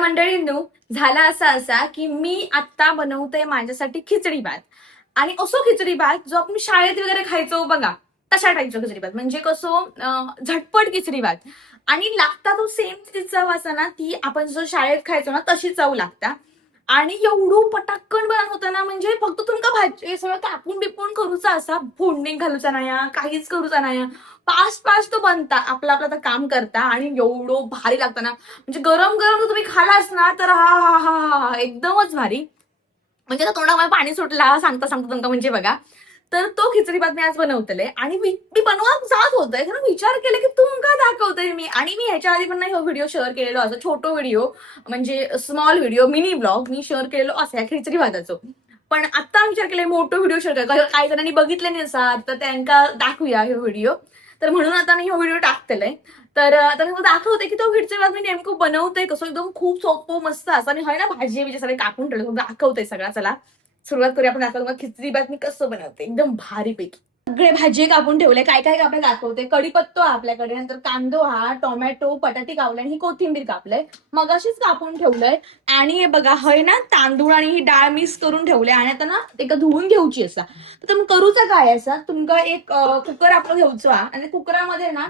मंडळींनो, झाला असा की मी आता बनवते माझ्यासाठी खिचडी भात. आणि असो खिचडी भात जो आपण शाळेत वगैरे खायचो बघा, तशा टाईपचा खिचडी भात. म्हणजे कसं झटपट खिचडी भात. आणि लागता तो सेम ती चव असा ना, ती आपण जो शाळेत खायचो ना तशी चव लागता. आणि एवढं पटाक्कन बनत होतं ना, म्हणजे फक्त तुमका भाजी सगळं कापून बिपून करूचा असा, फोडणी घालूचा नाही, काहीच करूचा नाही. फास्ट फास्ट तो बनता, आपलं आपलं काम करता आणि एवढं भारी लागतं ना. म्हणजे गरम गरम तुम्ही खालास ना तर हा हा हा हा हा एकदमच भारी. म्हणजे आता तोंडामध्ये पाणी सुटला सांगता सांगता तुमका. म्हणजे बघा, तर तो खिचडी भात मी आज बनवतले आणि मी बनवत जात होते, कारण विचार केला की तुमका दाखवते मी. आणि मी ह्याच्या आधी पण नाही व्हिडिओ शेअर केलेलो, असं छोटो व्हिडिओ, म्हणजे स्मॉल व्हिडिओ, मिनी ब्लॉग मी शेअर केलेलो असं या खिचडी भाताचं. पण आता विचार केला मोठं व्हिडिओ शेअर करा, काही जणांनी बघितले नसतात तर त्यांना दाखवूया हे व्हिडिओ. तर म्हणून आता मी हा व्हिडिओ टाकतेलाय. तर आता मी दाखवते की तो खिचडी भात मी नेमकं बनवते कसं, एकदम खूप सोपं मस्त असं. आणि है ना, भाजी बिजी सगळे कापून ठेवले, दाखवते सगळा. चला सुरुवात करूया आपण. दाखवतो खिचडी भात मी कसं बनवते एकदम भारीपैकी. सगळे भाजी कापून ठेवले, काय काय कापले दाखवते. कढीपत्ता आपल्याकडे, नंतर कांदो हा, टोमॅटो, बटाटी कापले आणि ही कोथिंबीर कापलंय, मगाशीच कापून ठेवलंय. आणि हे बघा, हय ना तांदूळ आणि ही डाळ मिक्स करून ठेवले. आणि आता ना एका धुवून घ्यायची असा. तर तुम्ही करूचा काय असा, तुमका एक कुकर आपलं घ्यायचा आणि कुकरामध्ये ना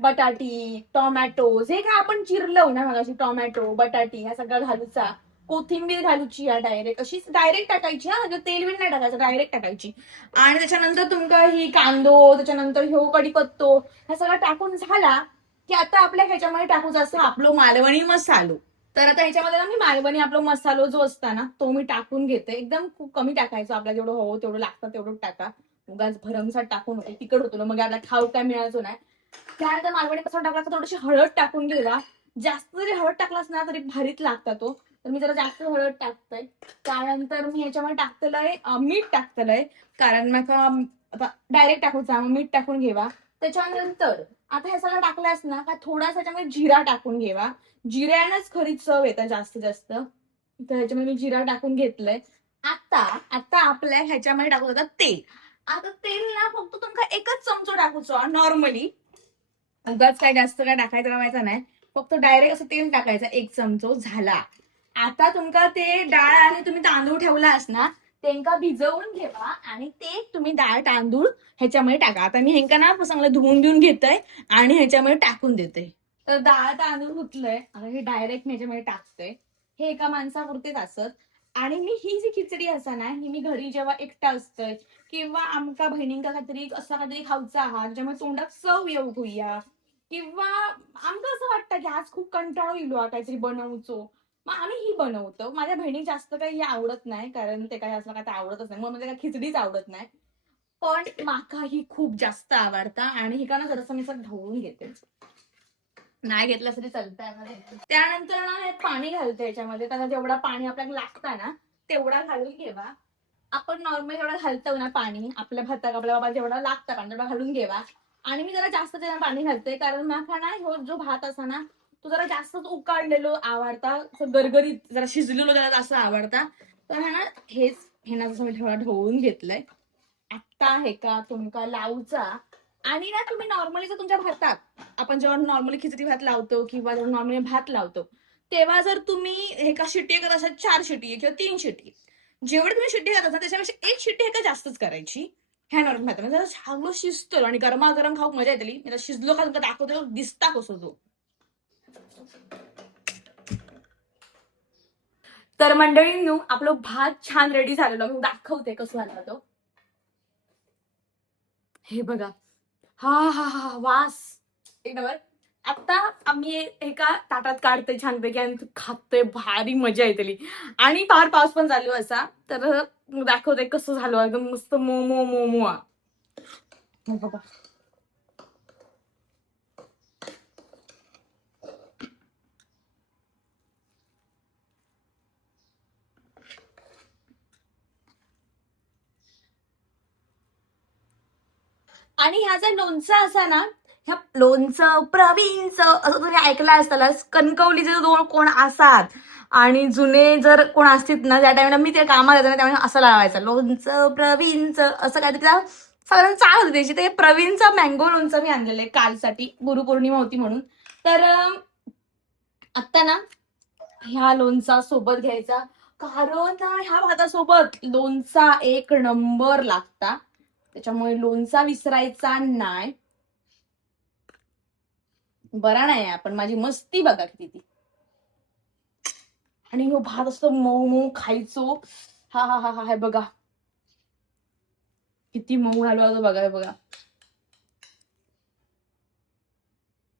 बटाटी, टोमॅटो जे काय आपण चिरलो ना मगाशी, टोमॅटो बटाटी ह्या सगळं घालूचा. कोथिंबीर घालूची या डायरेक्ट, अशीच डायरेक्ट टाकायची हा, म्हणजे तेल बिल नाही टाकायचं, डायरेक्ट टाकायची. आणि त्याच्यानंतर तुमका ही कांदो, त्याच्यानंतर ह्यो कढीपत्तो ह्या सगळं टाकून झाला की आता आपल्या ह्याच्यामध्ये टाकूच असं आपलं मालवणी मसालो. तर आता ह्याच्यामध्ये ना मी मालवणी आपला मसालो जो असता ना तो मी टाकून घेते. एकदम खूप कमी टाकायचं, आपल्याला जेवढं हो तेवढं लागतं तेवढं टाका. उगाच भरमसाठ टाकून होते तिकड होतो ना, मग आपल्याला खाऊ काय मिळायचो नाही. त्यानंतर मालवणी मसाला टाकला तर थोडीशी हळद टाकून घ्यावा. जास्त जरी हळद टाकलास ना तरी भारीत लागता तो. तर मी जरा जास्त हळद टाकते. त्यानंतर मी ह्याच्यामध्ये टाकतलंय मीठ टाकतलंय, कारण मग आता डायरेक्ट टाकूचा, मीठ टाकून घेवा. त्याच्यानंतर आता हे सगळं टाकल्यास ना का थोडासा ह्याच्यामध्ये जिरा टाकून घेवा. जिऱ्यानंच खरी चव येतं जास्त जास्त. तर ह्याच्यामध्ये मी जिरा टाकून घेतलंय. आता आता आपल्या ह्याच्यामध्ये टाकू जातात तेल. आता तेल ना फक्त तुमका एकच चमचो टाकूचो नॉर्मली. उगाच काय जास्त काय टाकायचं लावायचं नाही, फक्त डायरेक्ट असं तेल टाकायचं एक चमचो झाला. आता तुमका ते डाळ आणि तुम्ही तांदूळ ठेवलास ना त्यांका भिजवून ठेवा आणि ते तुम्ही डाळ तांदूळ ह्याच्यामध्ये टाका. आता मी ह्यांका ना चांगलं धुवून देऊन घेतोय आणि ह्याच्यामध्ये टाकून देते. तर डाळ तांदूळ धुतलंय, आता हे डायरेक्ट ह्याच्यामध्ये टाकतोय. हे एका माणसापुरतेच असत. आणि मी ही जी खिचडी असा ना ही मी घरी जेव्हा एकटा असतोय किंवा आमका बहिणींका काहीतरी असं काहीतरी खाऊचा आहात ज्यामुळे तोंडात चव येऊ होईया, किंवा आमचं असं वाटतं की आज खूप कंटाळा येलो काहीतरी बनवचो, मग आम्ही ही बनवतो. माझ्या बहिणी जास्त काही आवडत नाही, कारण ते काही असं काय आवडतच नाही, मग म्हणजे काय खिचडीच आवडत नाही. पण माका ही खूप जास्त आवडता आणि ही का ना जरासं मी सगळं ढवळून घेते. नाही घेतलं तरी चालतंय. त्यानंतर ना हे पाणी घालते याच्यामध्ये. त्याला जेवढा पाणी आपल्याला लागतं ना तेवढा घालून घेवा. आपण नॉर्मल जेवढा घालतो ना पाणी आपल्या भाताक, आपल्या बाबा जेवढा लागतं पाणी तेवढा घालून घेवा. आणि मी जरा जास्त त्याला पाणी घालते, कारण माका ना हो जो भात असा ना तो जरा जास्तच उकाळलेलो आवडता, गरगरीत जरा शिजलेलो जरा असं आवडता. तर हा ना हेच हे ना जसं मी थोडा ढवळून घेतलंय. आता हे का तुमका लावचा. आणि ना तुम्ही नॉर्मली जर तुमच्या भातात, आपण जेव्हा नॉर्मली खिचडी भात लावतो किंवा जेव्हा नॉर्मली भात लावतो तेव्हा जर तुम्ही हे का शिट्टी करत असाल 4 शिट्टी किंवा 3 शिट्टी, जेवढी तुम्ही शिट्टी करत असाल त्याच्यापेक्षा 1 शिट्टी हे का जास्तच करायची. ह्या नॉर्मल भात म्हणजे चांगलं शिजतो आणि गरमागरम खाऊ मजा येतली. मी शिजलो का तुमका दाखवतो दिसता कसं तो. तर मंडळींनो आपलं भात छान रेडी झालेलं, मी दाखवते कसं झालं तो. हे बघा, हा हा हा वास एक नंबर. आता आम्ही एका ताटात काढतोय छानपैकी आणि खातोय, भारी मजा येतली. आणि फार पाऊस पण चालू असा, तर दाखवते कसं झालं एकदम मस्त मोमो मोमो. बघा आणि ह्या जर लोणचं असा ना, ह्या लोणचं प्रवीणचं असं तुम्ही ऐकलं असताना, कणकवलीचे दोन कोण असात आणि जुने जर कोण असतील ना त्या टाइमला मी ते कामात येते ना त्यामुळे असं लावायचं लोणचं प्रवीणचं असं काहीतरी त्या साधारण चाळ होती त्याची. ते प्रवीणचं मँगो लोणचं मी आणलेलं आहे कालसाठी, गुरुपौर्णिमा होती म्हणून. तर आत्ता ना ह्या लोणचा सोबत घ्यायचा, कारण ना ह्या भातासोबत लोणचा एक नंबर लागता, त्याच्यामुळे लोणचा विसरायचा नाही. बरा नाही आपण, माझी मस्ती बघा किती ती. आणि ह्यो भात असतो मऊ मऊ खायचो. हा हा हा हा, हे बघा किती मऊ हलवा तो बघा, हे बघा.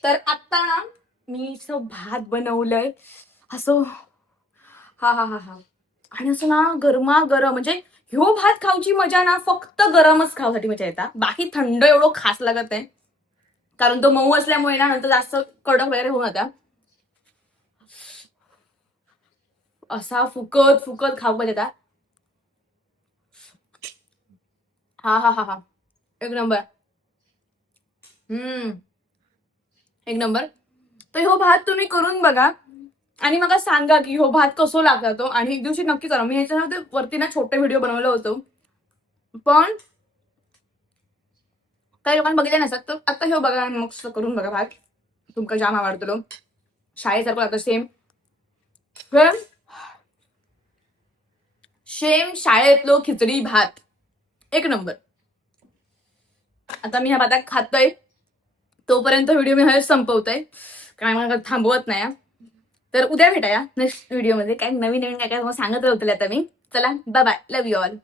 तर आता ना मी असं भात बनवलंय असं, हा हा हा हा, आणि असं ना गरमा गरम, म्हणजे ह्यो भात खाऊची मजा ना फक्त गरमच खाऊसाठी मजा येतात, बाकी थंड एवढं खास लागत नाही, कारण तो मऊ असल्यामुळे ना नंतर जास्त कडक वगैरे होऊन जाता. असा फुकत फुकत खाऊ पाहिजे आता. हा हा हा हा, एक नंबर. हम्म, एक नंबर. तर ह्यो भात तुम्ही करून बघा आणि मला सांगा की ह्यो भात कसो लागला तो, आणि एक दिवशी नक्की करा. मी ह्याच्यामध्ये वरती ना छोटे व्हिडिओ बनवलं होतं, पण काही लोकांनी बघितले नसतात, तर आता ह्यो बघा, मग करून बघा भात, तुमका जाम आवडतो. शाळेसारखं लागतं सेम सेम शाळेतलो खिचडी भात, एक नंबर. आता मी ह्या भातात खातोय, तोपर्यंत व्हिडिओ मी हळूच संपवतोय, काय मला थांबवत नाही. तर उद्या भेटाया नेक्स्ट व्हिडिओमध्ये, काय नवीन नवीन काय काय सांगत होते आता मी. चला, bye bye, love you all.